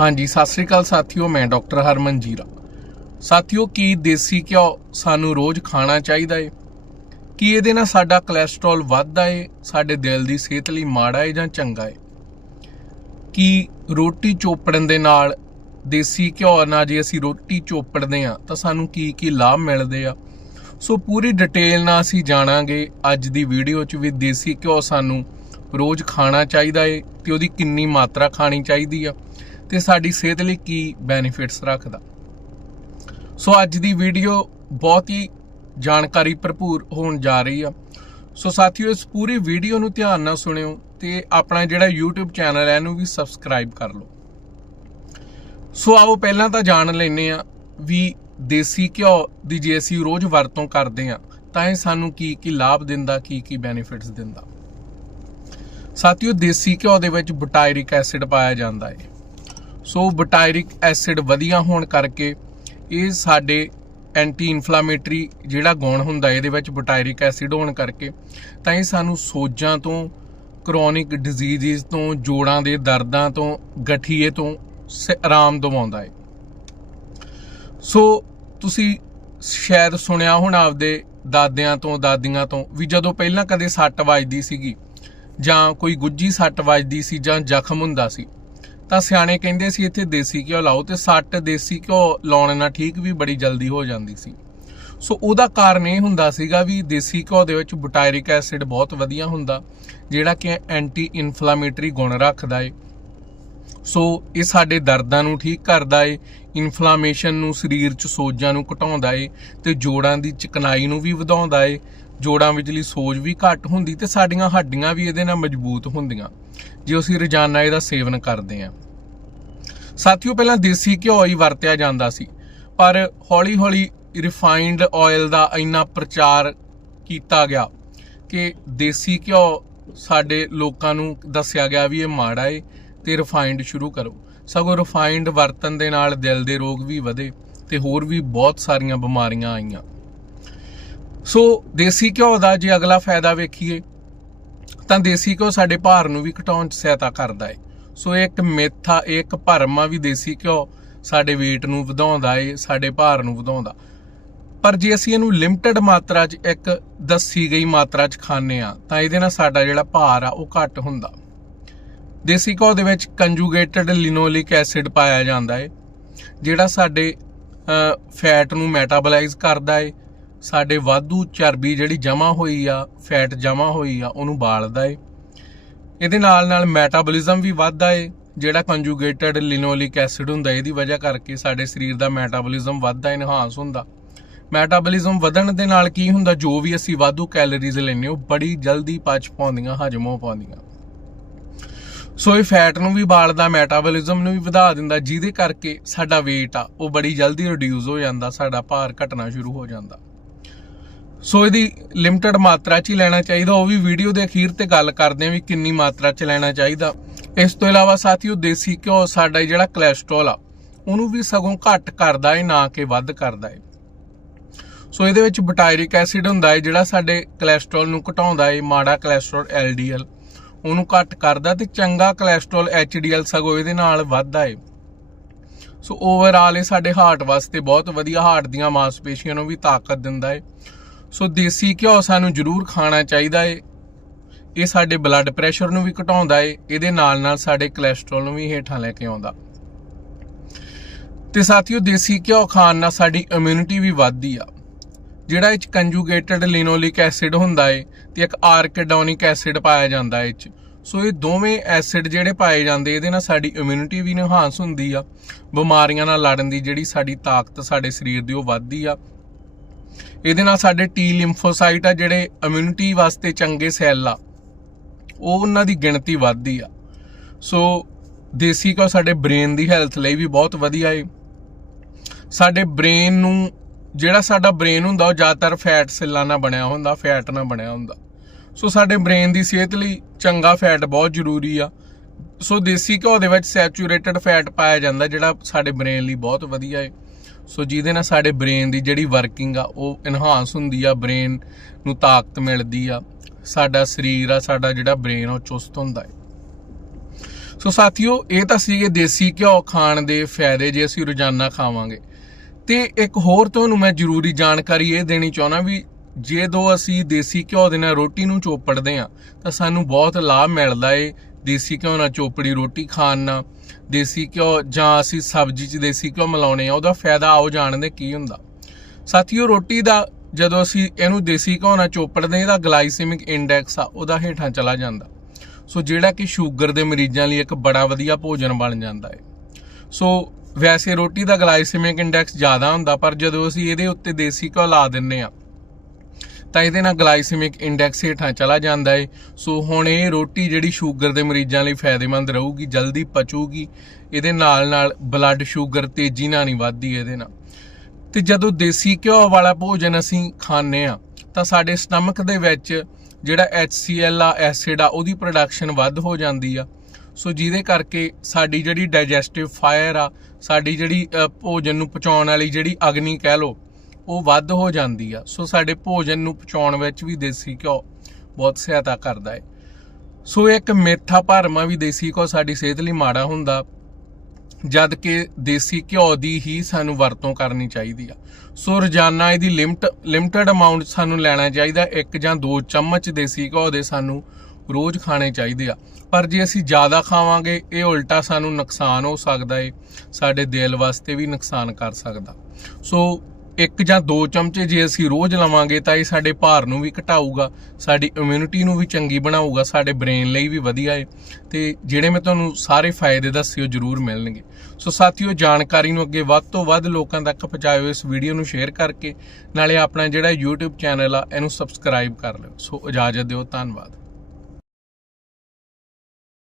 ਹਾਂਜੀ, ਸਤਿ ਸ੍ਰੀ ਅਕਾਲ ਸਾਥੀਓ, ਮੈਂ ਡਾਕਟਰ ਹਰਮਨ ਜੀਰਾ। ਸਾਥੀਓ, ਕੀ ਦੇਸੀ ਘਿਓ ਸਾਨੂੰ ਰੋਜ਼ ਖਾਣਾ ਚਾਹੀਦਾ ਏ? ਕੀ ਇਹਦੇ ਨਾਲ ਸਾਡਾ ਕੋਲੇਸਟ੍ਰੋਲ ਵੱਧਦਾ ਏ? ਸਾਡੇ ਦਿਲ ਦੀ ਸਿਹਤ ਲਈ ਮਾੜਾ ਏ ਜਾਂ ਚੰਗਾ ਏ? ਕੀ ਰੋਟੀ ਚੋਪੜਨ ਦੇ ਨਾਲ ਦੇਸੀ ਘਿਓ ਨਾਲ ਜੇ ਅਸੀਂ ਰੋਟੀ ਚੋਪੜਦੇ ਆ ਤਾਂ ਸਾਨੂੰ ਕੀ ਕੀ ਲਾਭ ਮਿਲਦੇ ਆ? ਸੋ ਪੂਰੀ ਡਿਟੇਲ ਨਾਲ ਅਸੀਂ ਜਾਣਾਂਗੇ, ਅੱਜ ਦੀ ਵੀਡੀਓ 'ਚ ਵੀ ਦੇਸੀ ਘਿਓ ਸਾਨੂੰ ਰੋਜ਼ ਖਾਣਾ ਚਾਹੀਦਾ ਏ ਤੇ ਉਹਦੀ ਕਿੰਨੀ ਮਾਤਰਾ ਖਾਣੀ ਚਾਹੀਦੀ ਆ। ਤੇ ਸਾਡੀ ਸਿਹਤ ਲਈ ਕੀ ਬੈਨੀਫਿਟਸ ਰੱਖਦਾ। ਸੋ ਅੱਜ ਦੀ ਵੀਡੀਓ ਬਹੁਤ ਹੀ ਜਾਣਕਾਰੀ ਭਰਪੂਰ ਹੋਣ ਜਾ ਰਹੀ ਆ। ਸੋ ਸਾਥੀਓ, ਇਸ ਪੂਰੀ ਵੀਡੀਓ ਨੂੰ ਧਿਆਨ ਨਾਲ ਸੁਣਿਓ ਤੇ ਆਪਣਾ ਜਿਹੜਾ YouTube ਚੈਨਲ ਹੈ, ਇਹਨੂੰ ਵੀ ਸਬਸਕ੍ਰਾਈਬ ਕਰ ਲਓ। ਸੋ ਆਓ ਪਹਿਲਾਂ ਤਾਂ ਜਾਣ ਲੈਨੇ ਆ ਵੀ ਦੇਸੀ ਘਿਓ ਦੀ ਜੇ ਅਸੀਂ ਰੋਜ਼ ਵਰਤੋਂ ਕਰਦੇ ਆ ਤਾਂ ਇਹ ਸਾਨੂੰ ਕੀ ਕੀ ਲਾਭ ਦਿੰਦਾ, ਕੀ ਕੀ ਬੈਨੀਫਿਟਸ ਦਿੰਦਾ। ਸਾਥੀਓ, ਦੇਸੀ ਘਿਓ ਦੇ ਵਿੱਚ ਬੁਟਾਇਰਿਕ ਐਸਿਡ ਪਾਇਆ ਜਾਂਦਾ ਹੈ। ਸੋ ਬੁਟਾਇਰਿਕ ਐਸਿਡ ਵਧੀਆ ਹੋਣ ਕਰਕੇ ਇਹ ਸਾਡੇ ਐਂਟੀ ਇਨਫਲਾਮੇਟਰੀ ਜਿਹੜਾ ਗੁਣ ਹੁੰਦਾ ਇਹਦੇ ਵਿੱਚ ਬੁਟਾਇਰਿਕ ਐਸਿਡ ਹੋਣ ਕਰਕੇ ਤਾਂ ਇਹ ਸਾਨੂੰ ਸੋਜਾਂ ਤੋਂ ਕ੍ਰੋਨਿਕ ਡਿਜ਼ੀਜ਼ਸ ਤੋਂ, ਜੋੜਾਂ ਦੇ ਦਰਦਾਂ ਤੋਂ, ਗਠੀਏ ਤੋਂ ਸ- ਆਰਾਮ ਦਿਵਾਉਂਦਾ ਹੈ। ਸੋ ਤੁਸੀਂ ਸ਼ਾਇਦ ਸੁਣਿਆ ਹੁਣ ਆਪਦੇ ਦਾਦਿਆਂ ਤੋਂ, ਦਾਦੀਆਂ ਤੋਂ ਵੀ ਜਦੋਂ ਪਹਿਲਾਂ ਕਦੇ ਸੱਟ ਵੱਜਦੀ ਸੀਗੀ ਜਾਂ ਕੋਈ ਗੁੱਜੀ ਸੱਟ ਵੱਜਦੀ ਸੀ ਜਾਂ ਜ਼ਖਮ ਹੁੰਦਾ ਸੀ ਤਾਂ ਸਿਆਣੇ ਕਹਿੰਦੇ ਸੀ ਇੱਥੇ ਦੇਸੀ ਘਿਓ ਲਾਓ ਤੇ ਸੱਟ ਦੇਸੀ ਘਿਓ ਲਾਉਣ ਨਾਲ ਠੀਕ ਵੀ ਬੜੀ ਜਲਦੀ ਹੋ ਜਾਂਦੀ ਸੀ। ਸੋ ਉਹਦਾ ਕਾਰਨ ਇਹ ਹੁੰਦਾ ਸੀਗਾ ਵੀ ਦੇਸੀ ਘਿਓ ਦੇ ਵਿੱਚ ਬੁਟਾਇਰਿਕ ਐਸਿਡ ਬਹੁਤ ਵਧੀਆ ਹੁੰਦਾ, ਜਿਹੜਾ ਕਿ ਐਂਟੀ ਇਨਫਲਾਮੇਟਰੀ ਗੁਣ ਰੱਖਦਾ ਏ। ਸੋ ਇਹ ਸਾਡੇ ਦਰਦਾਂ ਨੂੰ ਠੀਕ ਕਰਦਾ ਏ ਇਨਫਲਾਮੇਸ਼ਨ ਨੂੰ ਸਰੀਰ 'ਚ ਸੋਜਾਂ ਨੂੰ ਘਟਾਉਂਦਾ ਏ ਤੇ ਜੋੜਾਂ ਦੀ ਚਿਕਨਾਈ ਨੂੰ ਵੀ ਵਧਾਉਂਦਾ ਏ, ਜੋੜਾਂ ਵਿਚਲੀ ਸੋਜ ਵੀ ਘੱਟ ਹੁੰਦੀ ਤੇ ਸਾਡੀਆਂ ਹੱਡੀਆਂ ਵੀ ਇਹਦੇ ਨਾਲ ਮਜ਼ਬੂਤ ਹੁੰਦੀਆਂ। ਜੇ ਅਸੀਂ ਰੋਜ਼ਾਨਾ ਇਹਦਾ ਸੇਵਨ ਕਰਦੇ ਹਾਂ। ਸਾਥੀਓ, ਪਹਿਲਾਂ ਦੇਸੀ ਘਿਓ ਹੀ ਵਰਤਿਆ ਜਾਂਦਾ ਸੀ, ਪਰ ਹੌਲੀ-ਹੌਲੀ ਰਿਫਾਈਨਡ ਆਇਲ ਦਾ ਇੰਨਾ ਪ੍ਰਚਾਰ ਕੀਤਾ ਗਿਆ ਕਿ ਦੇਸੀ ਘਿਓ ਸਾਡੇ ਲੋਕਾਂ ਨੂੰ ਦੱਸਿਆ ਗਿਆ ਵੀ ਇਹ ਮਾੜਾ ਏ ਤੇ ਰਿਫਾਈਨਡ ਸ਼ੁਰੂ ਕਰੋ। ਸਗੋਂ ਰਿਫਾਈਨਡ ਵਰਤਨ ਦੇ ਨਾਲ ਦਿਲ ਦੇ ਰੋਗ ਵੀ ਵਧੇ ਤੇ ਹੋਰ ਵੀ ਬਹੁਤ ਸਾਰੀਆਂ ਬਿਮਾਰੀਆਂ ਆਈਆਂ। ਸੋ, ਦੇਸੀ ਘਿਓ ਦਾ ਜੇ ਅਗਲਾ ਫਾਇਦਾ ਵੇਖੀਏ ਤਾਂ ਦੇਸੀ ਘਿਓ ਸਾਡੇ ਭਾਰ ਨੂੰ ਵੀ ਘਟਾਉਣ 'ਚ ਸਹਾਇਤਾ ਕਰਦਾ ਹੈ ਸੋ ਇਹ ਇੱਕ ਮਿੱਥ ਆ, ਇਹ ਇੱਕ ਭਰਮ ਆ ਵੀ ਦੇਸੀ ਘਿਓ ਸਾਡੇ weight ਨੂੰ ਵਧਾਉਂਦਾ ਏ, ਸਾਡੇ ਭਾਰ ਨੂੰ ਵਧਾਉਂਦਾ। ਪਰ ਜੇ ਅਸੀਂ ਇਹਨੂੰ ਲਿਮਟਿਡ ਮਾਤਰਾ 'ਚ ਇੱਕ ਦੱਸੀ ਗਈ ਮਾਤਰਾ 'ਚ ਖਾਂਦੇ ਆ, ਤਾਂ ਇਹਦੇ ਨਾਲ ਸਾਡਾ ਜਿਹੜਾ ਭਾਰ ਆ ਉਹ ਘੱਟ ਹੁੰਦਾ। ਦੇਸੀ ਘਿਓ ਦੇ ਵਿੱਚ ਕੰਜੂਗੇਟਡ ਲਿਨੋਲਿਕ ਐਸਿਡ ਪਾਇਆ ਜਾਂਦਾ ਏ, ਜਿਹੜਾ ਸਾਡੇ ਫੈਟ ਨੂੰ ਮੈਟਾਬੋਲਾਈਜ਼ ਕਰਦਾ ਏ ਸਾਡੇ ਵਾਧੂ ਚਰਬੀ ਜਿਹੜੀ ਜਮਾ ਹੋਈ ਆ, ਫੈਟ ਜਮਾ ਹੋਈ ਆ, ਉਹਨੂੰ ਬਾਲਦਾ ਏ। ਇਹਦੇ ਨਾਲ ਨਾਲ ਮੈਟਾਬੋਲਿਜ਼ਮ ਵੀ ਵੱਧਦਾ ਏ, ਜਿਹੜਾ ਕੰਜੂਗੇਟਡ ਲਿਨੋਲਿਕ ਐਸਿਡ ਹੁੰਦਾ, ਇਹਦੀ ਵਜ੍ਹਾ ਕਰਕੇ ਸਾਡੇ ਸਰੀਰ ਦਾ ਮੈਟਾਬੋਲਿਜ਼ਮ ਵੱਧਦਾ, ਇਨਹਾਂਸ ਹੁੰਦਾ। ਮੈਟਾਬੋਲਿਜ਼ਮ ਵਧਣ ਦੇ ਨਾਲ ਕੀ ਹੁੰਦਾ, ਜੋ ਵੀ ਅਸੀਂ ਵਾਧੂ ਕੈਲਰੀਜ਼ ਲੈਨੇ ਉਹ ਬੜੀ ਜਲਦੀ ਪਚ ਪਾਉਂਦੀਆਂ, ਹਜਮ ਹੋ ਪਾਉਂਦੀਆਂ। ਸੋ ਇਹ ਫੈਟ ਨੂੰ ਵੀ ਬਾਲਦਾ, ਮੈਟਾਬੋਲਿਜ਼ਮ ਨੂੰ ਵੀ ਵਧਾ ਦਿੰਦਾ, ਜਿਹਦੇ ਕਰਕੇ ਸਾਡਾ weight ਆ, ਉਹ ਬੜੀ ਜਲਦੀ ਰਿਡਿਊਸ ਹੋ ਜਾਂਦਾ, ਸਾਡਾ ਭਾਰ ਘਟਣਾ ਸ਼ੁਰੂ ਹੋ ਜਾਂਦਾ। ਸੋ ਇਹਦੀ ਲਿਮਟਿਡ ਮਾਤਰਾ 'ਚ ਹੀ ਲੈਣਾ ਚਾਹੀਦਾ। ਉਹ ਵੀ ਵੀਡੀਓ ਦੇ ਅਖੀਰ ਤੇ ਗੱਲ ਕਰਦੇ ਆ ਵੀ ਕਿੰਨੀ ਮਾਤਰਾ 'ਚ ਲੈਣਾ ਚਾਹੀਦਾ। ਇਸ ਤੋਂ ਇਲਾਵਾ ਸਾਥੀਓ, ਦੇਸੀ ਘਿਓ ਸਾਡਾ ਜਿਹੜਾ ਕੋਲੇਸਟ੍ਰੋਲ ਆ, ਉਹਨੂੰ ਵੀ ਸਗੋਂ ਘੱਟ ਕਰਦਾ ਏ, ਨਾ ਕਿ ਵੱਧ ਕਰਦਾ ਏ। ਸੋ ਇਹਦੇ ਵਿੱਚ ਬਟਾਇਰਿਕ ਐਸਿਡ ਹੁੰਦਾ ਹੈ ਜਿਹੜਾ ਸਾਡੇ ਕੋਲੇਸਟ੍ਰੋਲ ਨੂੰ ਘਟਾਉਂਦਾ ਏ, ਮਾੜਾ ਕੋਲੇਸਟ੍ਰੋਲ LDL ਉਹਨੂੰ ਘੱਟ ਕਰਦਾ ਤੇ ਚੰਗਾ ਕੋਲੇਸਟ੍ਰੋਲ HDL ਸਗੋਂ ਇਹਦੇ ਨਾਲ ਵੱਧਦਾ ਏ। ਸੋ ਓਵਰਆਲ ਇਹ ਸਾਡੇ ਹਾਰਟ ਵਾਸਤੇ ਬਹੁਤ ਵਧੀਆ ਹਾਰਟ ਦੀਆਂ ਮਾਸਪੇਸ਼ੀਆਂ ਨੂੰ ਵੀ ਤਾਕਤ ਦਿੰਦਾ ਏ। ਸੋ ਦੇਸੀ ਘਿਓ ਸਾਨੂੰ ਜ਼ਰੂਰ ਖਾਣਾ ਚਾਹੀਦਾ ਏ। ਇਹ ਸਾਡੇ ਬਲੱਡ ਪ੍ਰੈਸ਼ਰ ਨੂੰ ਵੀ ਘਟਾਉਂਦਾ ਏ, ਇਹਦੇ ਨਾਲ ਨਾਲ ਸਾਡੇ ਕੋਲੇਸਟ੍ਰੋਲ ਨੂੰ ਵੀ ਹੇਠਾਂ ਲੈ ਕੇ ਆਉਂਦਾ। ਤੇ ਸਾਥੀਓ, ਦੇਸੀ ਘਿਓ ਖਾਣ ਨਾਲ ਸਾਡੀ ਇਮਿਊਨਿਟੀ ਵੀ ਵੱਧਦੀ ਆ। ਜਿਹੜਾ ਇਹ ਚ ਕੰਜੂਗੇਟਡ ਲਿਨੋਲਿਕ ਐਸਿਡ ਹੁੰਦਾ ਏ ਤੇ ਇੱਕ ਆਰਕਿਡੋਨਿਕ ਐਸਿਡ ਪਾਇਆ ਜਾਂਦਾ ਏ ਚ। ਸੋ ਇਹ ਦੋਵੇਂ ਐਸਿਡ ਜਿਹੜੇ ਪਾਏ ਜਾਂਦੇ, ਇਹਦੇ ਨਾਲ ਸਾਡੀ ਇਮਿਊਨਿਟੀ ਵੀ ਇਨਹਾਂਸ ਹੁੰਦੀ ਆ। ਬਿਮਾਰੀਆਂ ਨਾਲ ਲੜਨ ਦੀ ਜਿਹੜੀ ਸਾਡੀ ਤਾਕਤ ਸਾਡੇ ਸਰੀਰ ਦੀ ਉਹ ਵੱਧਦੀ ਆ। ਇਹਦੇ ਨਾਲ ਸਾਡੇ ਟੀ ਲਿੰਫੋਸਾਈਟ ਆ ਜਿਹੜੇ ਇਮਿਊਨਿਟੀ ਵਾਸਤੇ ਚੰਗੇ ਸੈੱਲ ਆ, ਉਹ ਉਹਨਾਂ ਦੀ ਗਿਣਤੀ ਵੱਧਦੀ ਆ। ਸੋ ਦੇਸੀ ਘਿਓ ਸਾਡੇ ਬ੍ਰੇਨ ਦੀ ਹੈਲਥ ਲਈ ਵੀ ਬਹੁਤ ਵਧੀਆ ਏ। ਸਾਡੇ ਬ੍ਰੇਨ ਨੂੰ, ਜਿਹੜਾ ਸਾਡਾ ਬ੍ਰੇਨ ਹੁੰਦਾ, ਉਹ ਜ਼ਿਆਦਾਤਰ ਫੈਟ ਸੈੱਲਾਂ ਨਾਲ ਬਣਿਆ ਹੁੰਦਾ ਫੈਟ ਨਾਲ ਬਣਿਆ ਹੁੰਦਾ। ਸੋ ਸਾਡੇ ਬ੍ਰੇਨ ਦੀ ਸਿਹਤ ਲਈ ਚੰਗਾ ਫੈਟ ਬਹੁਤ ਜ਼ਰੂਰੀ ਆ। ਸੋ ਦੇਸੀ ਘਿਓ ਦੇ ਵਿੱਚ ਸੈਚੂਰੇਟਡ ਫੈਟ ਪਾਇਆ ਜਾਂਦਾ, ਜਿਹੜਾ ਸਾਡੇ ਬ੍ਰੇਨ ਲਈ ਬਹੁਤ ਵਧੀਆ ਹੈ ਸੋ ਜਿਹਦੇ ਨਾਲ ਸਾਡੇ ਬ੍ਰੇਨ ਦੀ ਜਿਹੜੀ ਵਰਕਿੰਗ ਆ, ਉਹ ਇਨਹਾਂਸ ਹੁੰਦੀ ਆ ਬ੍ਰੇਨ ਨੂੰ ਤਾਕਤ ਮਿਲਦੀ ਆ। ਸਾਡਾ ਸਰੀਰ ਆ, ਸਾਡਾ ਜਿਹੜਾ ਬ੍ਰੇਨ ਉਹ ਚੁਸਤ ਹੁੰਦਾ ਹੈ ਸੋ ਸਾਥੀਓ, ਇਹ ਤਾਂ ਸੀਗੇ ਦੇਸੀ ਘਿਓ ਖਾਣ ਦੇ ਫਾਇਦੇ ਜੇ ਅਸੀਂ ਰੋਜ਼ਾਨਾ ਖਾਵਾਂਗੇ। ਤੇ ਇੱਕ ਹੋਰ ਤੁਹਾਨੂੰ ਮੈਂ ਜ਼ਰੂਰੀ ਜਾਣਕਾਰੀ ਇਹ ਦੇਣੀ ਚਾਹੁੰਦਾ ਵੀ ਜੇ ਦੋ ਅਸੀਂ ਦੇਸੀ ਘਿਓ ਦੇ ਨਾਲ ਰੋਟੀ ਨੂੰ ਚੋਪੜਦੇ ਆ, ਤਾਂ ਸਾਨੂੰ ਬਹੁਤ ਲਾਭ ਮਿਲਦਾ ਏ। ਦੇਸੀ ਘਿਓ ਨਾਲ ਚੋਪੜੀ ਰੋਟੀ ਖਾਣ ਨਾਲ, ਦੇਸੀ ਘਿਓ ਜਾਂ ਅਸੀਂ ਸਬਜ਼ੀ 'ਚ ਦੇਸੀ ਘਿਓ ਮਿਲਾਉਣੇ ਆ, ਉਹਦਾ ਫਾਇਦਾ ਆਓ ਜਾਣਦੇ ਕੀ ਹੁੰਦਾ। ਸਾਥੀਓ, ਰੋਟੀ ਦਾ ਜਦੋਂ ਅਸੀਂ ਇਹਨੂੰ ਦੇਸੀ ਘਿਓ ਨਾਲ ਚੋਪੜਦੇ ਇਹਦਾ ਗਲਾਈਸੈਮਿਕ ਇੰਡੈਕਸ ਆ, ਉਹਦਾ ਹੇਠਾਂ ਚਲਾ ਜਾਂਦਾ। ਸੋ ਜਿਹੜਾ ਕਿ ਸ਼ੂਗਰ ਦੇ ਮਰੀਜ਼ਾਂ ਲਈ ਇੱਕ ਬੜਾ ਵਧੀਆ ਭੋਜਨ ਬਣ ਜਾਂਦਾ ਹੈ ਸੋ ਵੈਸੇ ਰੋਟੀ ਦਾ ਗਲਾਈਸੈਮਿਕ ਇੰਡੈਕਸ ਜ਼ਿਆਦਾ ਹੁੰਦਾ, ਪਰ ਜਦੋਂ ਅਸੀਂ ਇਹਦੇ ਉੱਤੇ ਦੇਸੀ ਘਿਓ ਲਾ ਦਿੰਨੇ ਆ ਤਾਂ ਇਹਦੇ ਨਾਲ ਗਲਾਈਸੈਮਿਕ ਇੰਡੈਕਸ ਹੇਠਾਂ ਚਲਾ ਜਾਂਦਾ ਏ। ਸੋ ਹੁਣ ਇਹ ਰੋਟੀ ਜਿਹੜੀ ਸ਼ੂਗਰ ਦੇ ਮਰੀਜ਼ਾਂ ਲਈ ਫਾਇਦੇਮੰਦ ਰਹੂਗੀ, ਜਲਦੀ ਪਚੂਗੀ। ਇਹਦੇ ਨਾਲ ਨਾਲ ਬਲੱਡ ਸ਼ੂਗਰ ਤੇਜ਼ੀ ਨਾਲ ਨਹੀਂ ਵੱਧਦੀ ਇਹਦੇ ਨਾਲ। ਤੇ ਜਦੋਂ ਦੇਸੀ ਘਿਓ ਵਾਲਾ ਭੋਜਨ ਅਸੀਂ ਖਾਂਦੇ ਆ ਤਾਂ ਸਾਡੇ ਸਟਮਕ ਦੇ ਵਿੱਚ ਜਿਹੜਾ HCl ਆ, ਐਸਿਡ ਆ, ਉਹਦੀ ਪ੍ਰੋਡਕਸ਼ਨ ਵੱਧ ਹੋ ਜਾਂਦੀ ਆ। ਸੋ ਜਿਹਦੇ ਕਰਕੇ ਸਾਡੀ ਜਿਹੜੀ ਡਾਈਜੈਸਟਿਵ ਫਾਇਰ ਆ, ਸਾਡੀ ਜਿਹੜੀ ਭੋਜਨ ਨੂੰ ਪਚਾਉਣ ਵਾਲੀ ਜਿਹੜੀ ਅਗਨੀ ਕਹਿ ਲੋ ਉਹ ਵੱਧ ਹੋ ਜਾਂਦੀ ਆ। ਸੋ ਸਾਡੇ ਭੋਜਨ ਨੂੰ ਪਚਾਉਣ ਵਿੱਚ ਵੀ ਦੇਸੀ ਘਿਓ ਬਹੁਤ ਸਹਾਇਤਾ ਕਰਦਾ ਹੈ ਸੋ ਇੱਕ ਮਿੱਠਾ ਭਰਮਾ ਵੀ ਦੇਸੀ ਘਿਓ ਸਾਡੀ ਸਿਹਤ ਲਈ ਮਾੜਾ ਹੁੰਦਾ, ਜਦ ਕਿ ਦੇਸੀ ਘਿਓ ਦੀ ਹੀ ਸਾਨੂੰ ਵਰਤੋਂ ਕਰਨੀ ਚਾਹੀਦੀ ਆ। ਸੋ ਰੋਜ਼ਾਨਾ ਇਹਦੀ ਲਿਮਟ, ਲਿਮਟਡ ਅਮਾਉਂਟ ਸਾਨੂੰ ਲੈਣਾ ਚਾਹੀਦਾ, ਇੱਕ ਜਾਂ ਦੋ ਚਮਚ ਦੇਸੀ ਘਿਓ ਦੇ ਸਾਨੂੰ ਰੋਜ਼ ਖਾਣੇ ਚਾਹੀਦੇ ਆ। ਪਰ ਜੇ ਅਸੀਂ ਜ਼ਿਆਦਾ ਖਾਵਾਂਗੇ, ਇਹ ਉਲਟਾ ਸਾਨੂੰ ਨੁਕਸਾਨ ਹੋ ਸਕਦਾ ਏ, ਸਾਡੇ ਦਿਲ ਵਾਸਤੇ ਵੀ ਨੁਕਸਾਨ ਕਰ ਸਕਦਾ। ਸੋ ਇੱਕ ਜਾਂ ਦੋ ਚਮਚੇ ਜੇ ਅਸੀਂ ਰੋਜ਼ ਲਵਾਂਗੇ ਤਾਂ ਇਹ ਸਾਡੇ ਭਾਰ ਨੂੰ ਵੀ ਘਟਾਊਗਾ, ਸਾਡੀ ਇਮਿਊਨਿਟੀ ਨੂੰ ਵੀ ਚੰਗੀ ਬਣਾਊਗਾ, ਸਾਡੇ ਬ੍ਰੇਨ ਲਈ ਵੀ ਵਧੀਆ ਹੈ ਤੇ ਜਿਹੜੇ ਮੈਂ ਤੁਹਾਨੂੰ ਸਾਰੇ ਫਾਇਦੇ ਦੱਸਿਓ ਜਰੂਰ ਮਿਲਣਗੇ। ਸੋ ਸਾਥੀਓ, ਜਾਣਕਾਰੀ ਨੂੰ ਅੱਗੇ ਵੱਧ ਤੋਂ ਵੱਧ ਲੋਕਾਂ ਤੱਕ ਪਹੁੰਚਾਇਓ ਇਸ ਵੀਡੀਓ ਨੂੰ ਸ਼ੇਅਰ ਕਰਕੇ। ਨਾਲੇ ਆਪਣਾ ਜਿਹੜਾ YouTube ਚੈਨਲ ਆ, ਇਹਨੂੰ ਸਬਸਕ੍ਰਾਈਬ ਕਰ ਲਿਓ। ਸੋ ਇਜਾਜ਼ਤ ਦਿਓ, ਧੰਨਵਾਦ।